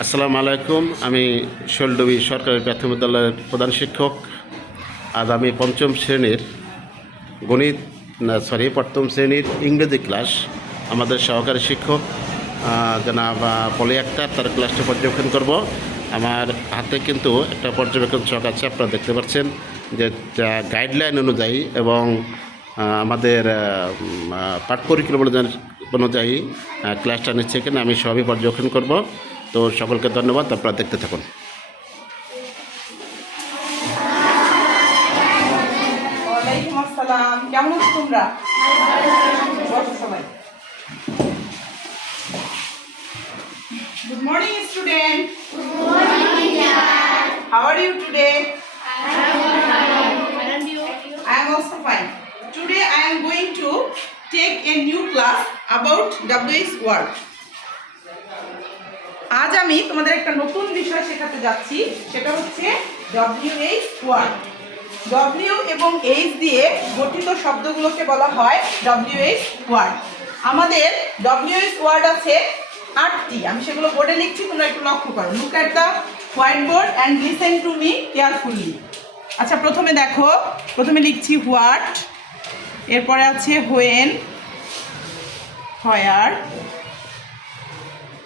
আসসালামু আলাইকুম। আমি শৈলডুবি সরকারি প্রাথমিক বিদ্যালয়ের প্রধান শিক্ষক। আজ আমি পঞ্চম শ্রেণীর প্রথম শ্রেণীর ইংরেজি ক্লাস আমাদের সহকারী শিক্ষক জনাব পলি আক্তার তার ক্লাসটা পর্যবেক্ষণ করব। আমার হাতে কিন্তু একটা পর্যবেক্ষণ ছক আছে, আপনারা দেখতে পাচ্ছেন যে গাইডলাইন অনুযায়ী এবং আমাদের পাঠ পরিক্রম অনুযায়ী ক্লাসটা নিচ্ছে কিনা আমি সবই পর্যবেক্ষণ করব। তো সকলকে ধন্যবাদ, আপনারা দেখতে থাকুন। ওয়ালাইকুম আসসালাম। কেমন আছো তোমরা? বসো সবাই। Good morning student. How are you today? I am also fine. Today I am going to take a new class about WH word. আজ আমি তোমাদের একটা নতুন বিষয় শেখাতে যাচ্ছি, সেটা হচ্ছে WH word. W এবং H দিয়ে গঠিত শব্দগুলোকে বলা হয় WH word. আমাদের WH word আছে 8টি। আমি সেগুলো বোর্ডে লিখছি, তোমরা একটু লক্ষ্য করো। Look at the white board and listen to me carefully. আচ্ছা, প্রথমে দেখো, প্রথমে লিখছি হোয়াট, এরপরে আছে হোয়েন, হোয়ার,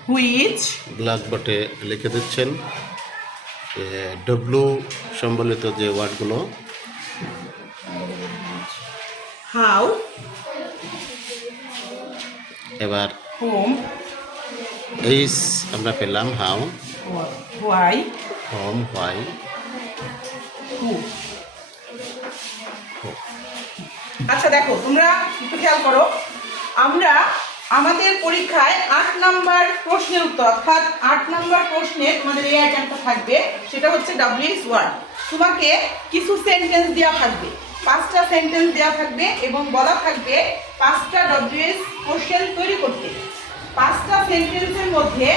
হুইচ। ব্ল্যাকবোর্ডে লিখে দিচ্ছেন ডব্লু সম্বলিত যে ওয়ার্ডগুলো। হাউ, এবার হোম, এইস আমরা পেলাম হাউ, হোয়াই, হোম, হোয়াই, হু। আচ্ছা দেখো, তোমরা একটু খেয়াল করো, আমরা আমাদের পরীক্ষায় 8 নম্বর প্রশ্নের উত্তর, অর্থাৎ 8 নম্বর প্রশ্নে তোমাদের এই আইটেমটা থাকবে, সেটা হচ্ছে WH ওয়ার্ড। তোমাকে কিছু সেন্টেন্স দেওয়া থাকবে, 5টা সেন্টেন্স দেওয়া থাকবে এবং বলা থাকবে 5টা WH কোশ্চেন তৈরি করতে। 5টা সেন্টেন্সের মধ্যে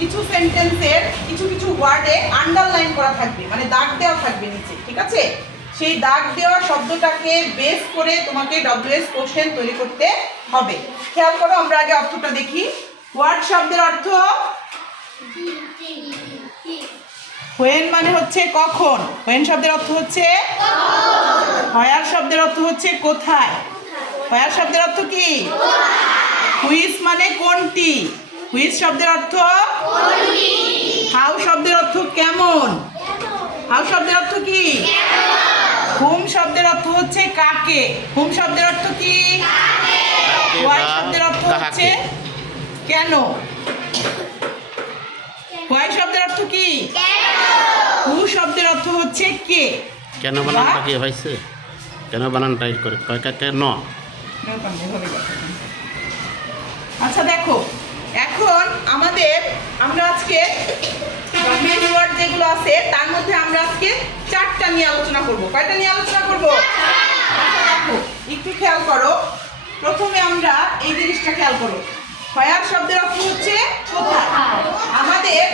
কিছু সেন্টেন্সের কিছু কিছু ওয়ার্ডে আন্ডারলাইন করা থাকবে, মানে দাগ দেওয়া থাকবে নিচে, ঠিক আছে? সেই দাগ দেওয়া শব্দটাকে বেস করে তোমাকে WH কোশ্চেন তৈরি করতে হবে। খেয়াল করো, আমরা আগে অর্থটা দেখি। ওয়ার্ড শব্দের অর্থ হোয়েন মানে হচ্ছে কখন, হোয়েন শব্দের অর্থ হচ্ছে হোয়ার শব্দের অর্থ হচ্ছে কোথায়, হোয়ার শব্দের অর্থ কি, হুইচ মানে কোনটি, হুইচ শব্দের অর্থ হাউ শব্দের অর্থ কেমন, হাউ শব্দের অর্থ কি, হুম শব্দের অর্থ হচ্ছে কাকে, হুম শব্দের অর্থ কি, হোয়াই শব্দের অর্থ হচ্ছে কেন, হোয়াই শব্দের অর্থ কি, হু শব্দের অর্থ হচ্ছে কে। কেন বানানটা কি হয়েছে, কেন বানানটা করে কেন। আচ্ছা দেখো, এখন আমরা আজকে WH ওয়ার্ড যেগুলো আছে তার মধ্যে আমরা আজকে 4টা নিয়ে আলোচনা করব। কয়টা নিয়ে আলোচনা করব? আচ্ছা দেখো, একটু খেয়াল করো, প্রথমে আমরা এই জিনিসটা খেয়াল করো। হোয়ার শব্দের অর্থ হচ্ছে কোথায়। আমাদের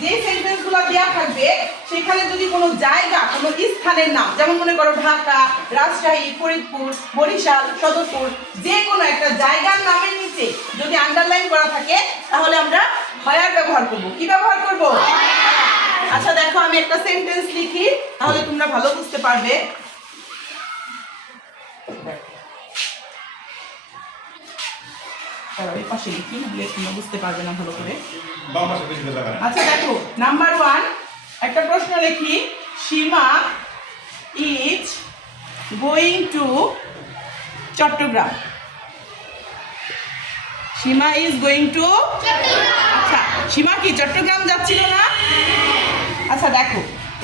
যে সেন্টেন্সগুলো দেওয়া থাকবে সেখানে যদি কোনো জায়গা, কোনো স্থানের নাম, যেমন মনে করো ঢাকা, রাজশাহী, ফরিদপুর, বরিশাল, সদরপুর, যে কোনো একটা জায়গার নামের নিচে যদি আন্ডারলাইন করা থাকে তাহলে আমরা হোয়ার ব্যবহার করব। কি ব্যবহার করব? আচ্ছা দেখো, আমি একটা সেন্টেন্স লিখি, তাহলে তোমরা ভালো বুঝতে পারবে। পাশে লিখি, নাহলে তোমরা বুঝতে পারবে না ভালো করে। আচ্ছা দেখো, নাম্বার 1 একটা প্রশ্ন লিখি, Seema is going to Chittagong. Seema is going to, আচ্ছা সীমা কি চট্টগ্রাম যাচ্ছিল না? আচ্ছা দেখো,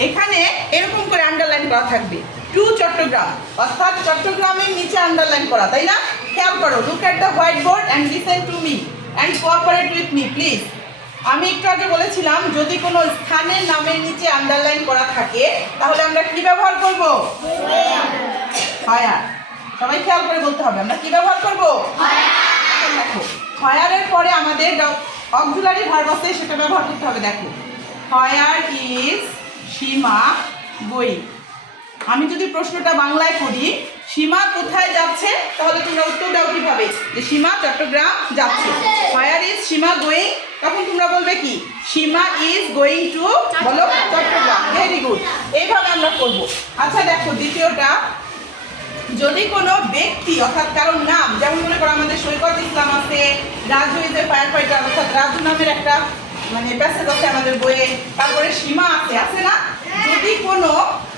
এখানে এরকম করে আন্ডারলাইন করা থাকবে টু চট্টগ্রাম, অর্থাৎ চট্টগ্রামের নিচে আন্ডারলাইন করা, তাই না? খেয়াল করো, look at the white board and listen to me and cooperate with me please. আমি একটু আগে বলেছিলাম যদি কোনো স্থানের নামের নিচে আন্ডারলাইন করা থাকে তাহলে আমরা কি ব্যবহার করব? হোয়ার। সবাই খেয়াল করে বলতে হবে, আমরা কি ব্যবহার করব? দেখো, হোয়ারের পরে আমাদের অক্সিলারি ভার্ব আছে, সেটা ব্যবহার করতে হবে। দেখো, হোয়ার ইজ সীমা গোয়িং। আমি যদি প্রশ্নটা বাংলায় করি, সীমা কোথায় যাচ্ছে, তাহলে তোমরা উত্তর দাও কিভাবে, যে সীমা চট্টগ্রাম যাচ্ছে। হোয়ার ইজ সীমা গোয়িং, তখন তোমরা বলবে কি, সীমা ইজ গোয়িং টু বলো চট্টগ্রাম। ভেরি গুড, এইভাবে আমরা করব। আচ্ছা দেখো দ্বিতীয়টা, যদি কোনো ব্যক্তি অর্থাৎ কারোর নাম, যেমন মনে করো আমাদের সৈকত ইসলাম আছে, Raju is a fire fighter, অর্থাৎ রাজু নামের একটা মানে প্যাসেজ আছে আমাদের বইয়ে, তারপরে সীমা আছে না? যদি কোনো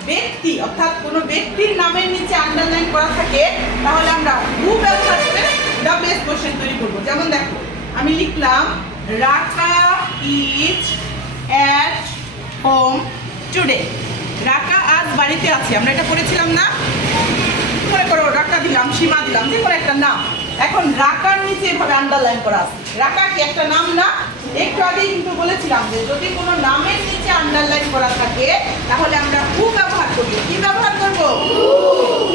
ব্যক্তি অর্থাৎ কোনো ব্যক্তির নামের নিচে আন্ডারলাইন করা থাকে তাহলে আমরা হু ব্যবহার করে ডাব্লিউএস কোশ্চেন তৈরি করব। যেমন দেখো আমি লিখলাম রাকা ইজ অ্যাট হোম টুডে। রাকা আজ বাড়িতে আছে, আমরা এটা পড়েছিলাম না? মনে করো রাকা দিলাম, সীমা দিলাম, যে কোনো একটা নাম। এখন রাকার নিচে এভাবে আন্ডারলাইন করা আছে। রাকা কি একটা নাম না? একটু আগে কিন্তু বলেছিলাম যে যদি কোনো নামের নিচে আন্ডারলাইন করা থাকে তাহলে আমরা হু ব্যবহার করব। কি ব্যবহার করব?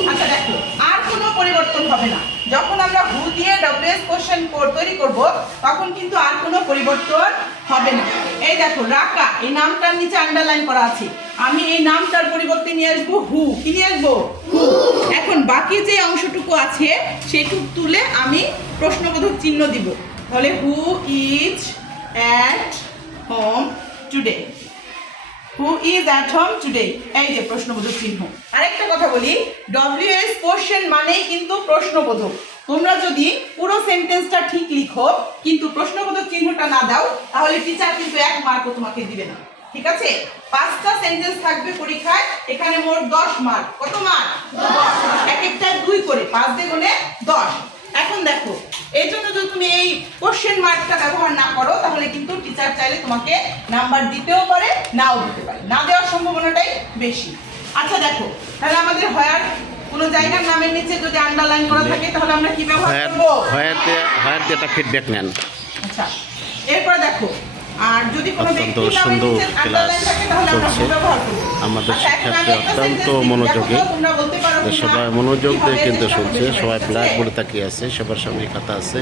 আচ্ছা দেখো আর কোনো পরিবর্তন হবে না। যখন আমরা হু দিয়ে ডাব্লিউএস কোশ্চেন তৈরি করব তখন কিন্তু আর কোনো পরিবর্তন হবে না। এই দেখো রাকা, এই নামটার নিচে আন্ডারলাইন করা আছে, আমি এই নামটার পরিবর্তে নিয়ে আসবো হু। কি নিয়ে আসবো? হু। এখন বাকি যে অংশটুকু আছে সেটুকু তুলে আমি প্রশ্নবোধক চিহ্ন দিব। তাহলে who is at home today. Who is at home today, এই যে প্রশ্নবোধক চিহ্ন। আরেকটা কথা বলি, ডব্লিউএস কোশ্চেন মানেই কিন্তু প্রশ্নবোধক। তোমরা যদি পুরো সেন্টেন্সটা ঠিক লিখো কিন্তু প্রশ্নবোধক চিহ্নটা না দাও তাহলে টিচার কিন্তু 1 মার্কও তোমাকে দিবে না। ঠিক আছে? 5টা সেন্টেন্স থাকবে পরীক্ষায়, এখানে মোট 10 মার্ক। কত মার্ক? 10। এক একটায় 2 করে, 5 দিয়ে গুণে 10। এখন দেখো এই জন্য যদি তুমি এই কোশ্চেন মার্কটা ব্যবহার না করো তাহলে কিন্তু টিচার চাইলে তোমাকে নাম্বার দিতেও পারে, নাও দিতে পারে, না দেওয়ার সম্ভাবনাটাই বেশি। আচ্ছা দেখো তাহলে আমাদের হয়ার কোনো জায়গার নামের নিচে যদি আন্ডারলাইন করা থাকে তাহলে আমরা কি ব্যবহার করব? হয়ার দিয়ে একটা ফিডব্যাক নেন। আচ্ছা এরপর দেখো আর যদি কোনো অত্যন্ত ব্যক্তির নামের সুন্দর নিচে আন্ডারলাইন থাকে তাহলে আমরা চলছে। কি ব্যবহার করব? আমাদের আচ্ছা, এখন আমি শিক্ষার্থী একটা অত্যন্ত sentence দিই, মনোযোগী, দেখো তো তোমরা বলতে পারো কিনা? সবাই মনোযোগ দিয়ে কিভাবে কিন্তু চেষ্টা শুনছে, করবে, সবাই ঠিক আছে? ব্ল্যাকবোর্ডে তাকিয়ে আছে, সবার সামনে খাতা আছে।